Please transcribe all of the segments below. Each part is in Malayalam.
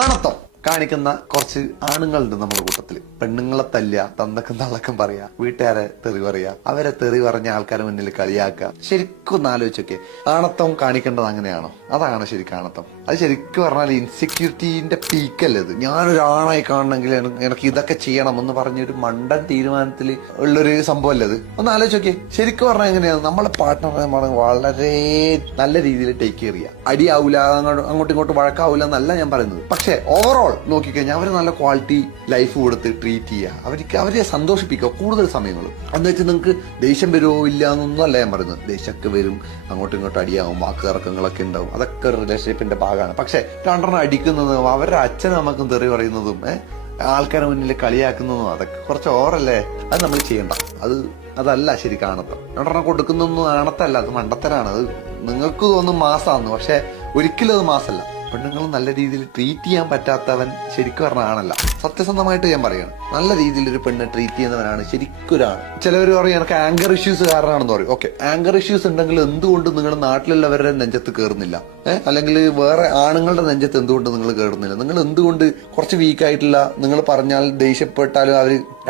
ആണത്തം കാണിക്കുന്ന കുറച്ച് ആണുങ്ങളുണ്ട് നമ്മുടെ കൂട്ടത്തില്. പെണ്ണുങ്ങളെ തല്ലുക, തന്തക്കും തള്ളക്കും പറയാ, വീട്ടുകാരെ തെറി പറയാ, അവരെ തെറി പറഞ്ഞ ആൾക്കാരെ മുന്നിൽ കളിയാക്കുക. ശരിക്കും ഒന്ന് ആലോചിച്ചൊക്കെ, ആണത്തം കാണിക്കേണ്ടത് അങ്ങനെയാണോ? അതാണ് ശരിക്കും ആണത്തം. അത് ശരിക്കും പറഞ്ഞാൽ ഇൻസെക്യൂരിറ്റീന്റെ പീക്കല്ലേ ഇത്. ഞാനൊരാണായി കാണണമെങ്കിൽ എനിക്ക് ഇതൊക്കെ ചെയ്യണം എന്ന് പറഞ്ഞൊരു മണ്ടൻ തീരുമാനത്തിൽ ഉള്ളൊരു സംഭവമല്ലേ അത്. ഒന്ന് ആലോചിച്ചോക്കെ. ശരിക്കും പറഞ്ഞാൽ എങ്ങനെയാണ് നമ്മളെ പാർട്ട്ണറെ വളരെ നല്ല രീതിയിൽ ടേക്ക് കെയർ ചെയ്യുക. അടിയാവൂല, അങ്ങോട്ടും ഇങ്ങോട്ടും വഴക്കാവൂല എന്നല്ല ഞാൻ പറയുന്നത്. പക്ഷെ ഓവറോൾ നോക്കിക്കഴിഞ്ഞാൽ അവര് നല്ല ക്വാളിറ്റി ലൈഫ് കൊടുത്ത് ട്രീറ്റ് ചെയ്യുക, അവരെ സന്തോഷിപ്പിക്കുക കൂടുതൽ സമയങ്ങൾ. എന്ന് വെച്ചാൽ നിങ്ങൾക്ക് ദേഷ്യം വരുമോ ഇല്ല എന്നൊന്നും അല്ല ഞാൻ പറയുന്നത്. ദേഷ്യമൊക്കെ വരും, അങ്ങോട്ടും ഇങ്ങോട്ടും അടിയാവും, വാക്ക് തർക്കങ്ങളൊക്കെ ഉണ്ടാവും. അതൊക്കെ റിലേഷൻഷിപ്പിന്റെ ഭാഗമാണ്. പക്ഷെ രണ്ടെണ്ണം അടിക്കുന്നതും അവരുടെ അച്ഛനും അമ്മക്കും തെറി പറയുന്നതും ആൾക്കാരുടെ മുന്നിൽ കളിയാക്കുന്നതും അതൊക്കെ കുറച്ച് ഓവറല്ലേ. അത് നമ്മൾ ചെയ്യണ്ട. അതല്ല ശരിക്കും ആണത്തം. രണ്ടെണ്ണം കൊടുക്കുന്നൊന്നും ആണത്തല്ല, അത് മണ്ടത്തരാണ്. അത് നിങ്ങൾക്ക് തോന്നും മാസാന്ന്, പക്ഷെ ഒരിക്കലും അത് മാസല്ല. പെണ്ണുങ്ങൾ നല്ല രീതിയിൽ ട്രീറ്റ് ചെയ്യാൻ പറ്റാത്തവൻ ശരിക്കും പറഞ്ഞാണല്ല. സത്യസന്ധമായിട്ട് ഞാൻ പറയണം, നല്ല രീതിയിൽ ഒരു പെണ്ണ് ട്രീറ്റ് ചെയ്യുന്നവനാണ് ശരിക്കും ഒരാണ്. ചിലവർ പറയും എനിക്ക് ആങ്കർ ഇഷ്യൂസ് കാരണമാണെന്ന് പറയും. ഓക്കെ, ആങ്കർ ഇഷ്യൂസ് ഉണ്ടെങ്കിൽ എന്തുകൊണ്ട് നിങ്ങൾ നാട്ടിലുള്ളവരുടെ നെഞ്ചത്ത് കയറുന്നില്ല? അല്ലെങ്കിൽ വേറെ ആണുങ്ങളുടെ നെഞ്ചത്ത് എന്തുകൊണ്ട് നിങ്ങൾ കയറുന്നില്ല? നിങ്ങൾ എന്തുകൊണ്ട് കുറച്ച് വീക്കായിട്ടുള്ള, നിങ്ങൾ പറഞ്ഞാൽ ദേഷ്യപ്പെട്ടാലും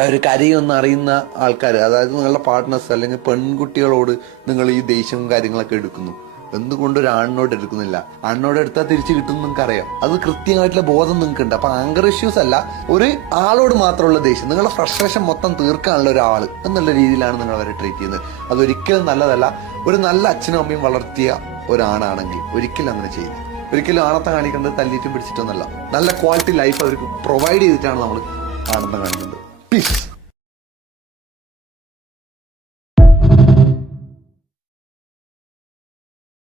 അവർ കരയൊന്നും അറിയുന്ന ആൾക്കാർ, അതായത് നിങ്ങളുടെ പാർട്ട്നേഴ്സ് അല്ലെങ്കിൽ പെൺകുട്ടികളോട് നിങ്ങൾ ഈ ദേഷ്യവും കാര്യങ്ങളൊക്കെ എടുക്കുന്നു? എന്തുകൊണ്ട് ഒരു ആണിനോട് എടുക്കുന്നില്ല? ആണിനോട് എടുത്താൽ തിരിച്ചു കിട്ടും നിങ്ങൾക്ക് അറിയാം. അത് കൃത്യമായിട്ടുള്ള ബോധം നിങ്ങൾക്ക് ഉണ്ട്. അപ്പൊ ആങ്കർ ഇഷ്യൂസ് അല്ല, ഒരു ആളോട് മാത്രമുള്ള ദേഷ്യം, നിങ്ങളുടെ ഫ്രസ്ട്രേഷൻ മൊത്തം തീർക്കാനുള്ള ഒരാൾ എന്നുള്ള രീതിയിലാണ് നിങ്ങൾ അവരെ ട്രീറ്റ് ചെയ്യുന്നത്. അതൊരിക്കലും നല്ലതല്ല. ഒരു നല്ല അച്ഛനും അമ്മയും വളർത്തിയ ഒരാണാണെങ്കിൽ ഒരിക്കലും അങ്ങനെ ചെയ്യില്ല. ഒരിക്കലും ആണത്തം കാണിക്കേണ്ടത് തല്ലിയിട്ടും പിടിച്ചിട്ടൊന്നല്ല. നല്ല ക്വാളിറ്റി ലൈഫ് അവർക്ക് പ്രൊവൈഡ് ചെയ്തിട്ടാണ് നമ്മൾ ആനന്ദം കാണിക്കുന്നത്. പീസ്.